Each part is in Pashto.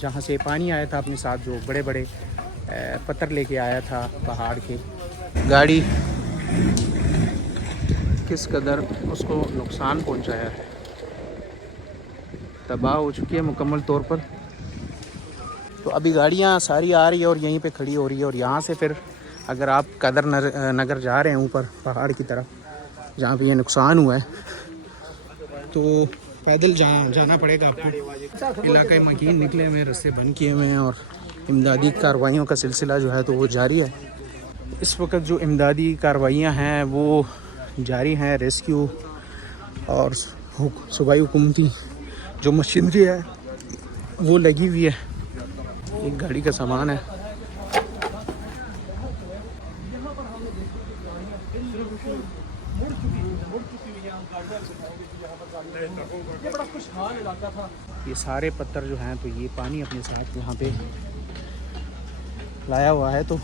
जहाँ से पानी आया था अपने साथ, जो बड़े बड़े पत्थर लेके आया था पहाड़ के। गाड़ी किस कदर उसको नुकसान पहुँचाया है, तबाह हो चुकी है मुकम्मल तौर पर। तो अभी गाड़ियाँ सारी आ रही है और यहीं पे खड़ी हो रही है। और यहाँ से फिर अगर आप कदर नगर जा रहे हैं ऊपर पहाड़ की तरफ जहाँ पे ये नुकसान हुआ है, तो पैदल जाना पड़ेगा आपको। इलाके मकीन निकले हुए, रास्ते बंद किए हुए हैं और इमदादी कार्रवाइयों का सिलसिला जो है तो वो जारी है। इस वक्त जो इमदादी कार्रवाइयाँ हैं वो जारी हैं। रेस्क्यू और सूबाई हुकूमती जो मशीनरी है वो लगी हुई है। एक गाड़ी का सामान है। ये सारे पत्थर जो हैं तो ये पानी अपने साथ यहाँ पे लाया हुआ है, तो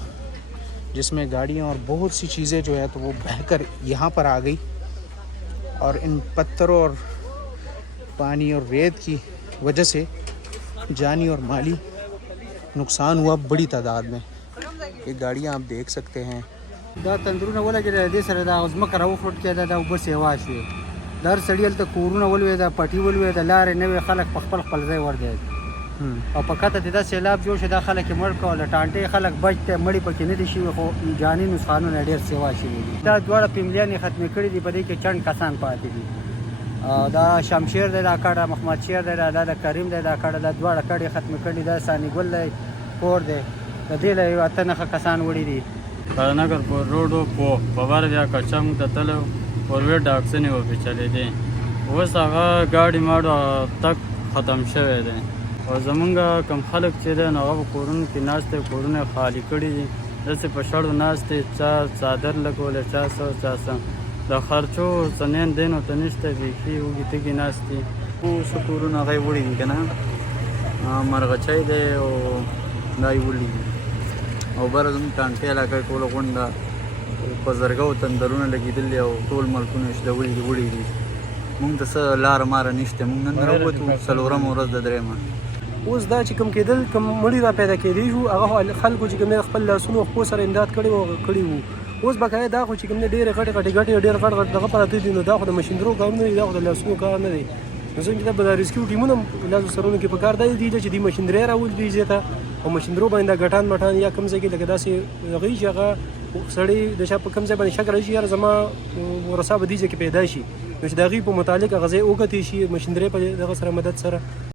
जिसमें गाड़ियाँ और बहुत सी चीज़ें जो है तो वो बहकर यहाँ पर आ गई। और इन पत्थरों और पानी और रेत की वजह से जानी और माली नुकसान हुआ बड़ी तादाद में। ये गाड़ियाँ आप देख सकते हैं। دا تندرونه ولګېدل دې سره دا ځمکه راوخوټ کېده دا اوبه سیوا شوې د هر سړي هلته کورونه ولوېده پټي ولوېده لارې نه وې خلک په خپل خپل ځای ورګېد او په کته دا سیلاب جوړ شو دا خلک یې مړ کړه له ټانټې خلک بچ ته مړي پکې نه دي شوي خو جاني نسخانونه ډېر سیوا شوي دي دا دواړه فیملیان یې ختمې کړي دي په دې کې چند کسان پاتې دي دا شمشیر دی دا کډه محمد شیر دی دا د کریم دی دا کډه دا دواړه کډې ختمې کړي دا ثاني ګل دی کور دی د دې له یو اته نښه کسان وړي دي نگر پر روډو په بار بیا کچا موږ ته تلو فورویډ ډاکسنې وپېچلې دي. اوس هغه ګاډي ماډو تک ختم شوی دی او زمونږ کم خلک چې دی نو هغه په کورونو کې ناست دی، کورونه یې خالي کړي دي، داسې په شړو ناست دی، چا څادر لګولی، چا څه چا څه. د خرچو څنین دی نو ته نشته، بیخي وږي تږي ناست دي. څه کورونه هغه یې وړي دي که نه، مرغچی دی او دا یې وړي دي او بره زموږ ټانټې علاقه یې ټوله غونډه په زرګو تندرونه لګېدلي او ټول ملکونه یې شلولي دي، وړي دي. مونږ ته څه لاره ماره نشته، مونږ نن راووتو څلورمه ورځ د درېیمه. اوس دا چې کوم کېدل کوم مړي را پیدا کېدی شو هغه خلکو چې کوم خپل لاسونو خپو سره امداد کړی وو. اوس بقایا دا خو چې کوم ډېرې غټې ډېر غټ دغه پراته دي نو دا خو د مشیندرو کار نه دی، دا خو د لاسونو کار نه دی. نو څنګه دا به د ریسکیو ټیمونه لاسو سرونو کې په کار دی چې د مشیندرۍ راولي دي ځای ته او مشیندرو باندې ګټان مټان یا کوم ځای کې لکه داسې هغوی چې هغه سړی د شا په کوم ځای باندې شک راشي یاره زما ورثه به دې ځای کې پیدا شي نو چې د هغوی په متعلق هغه ځای وکتلی شي مشیندرۍ په دغه سره مدد سره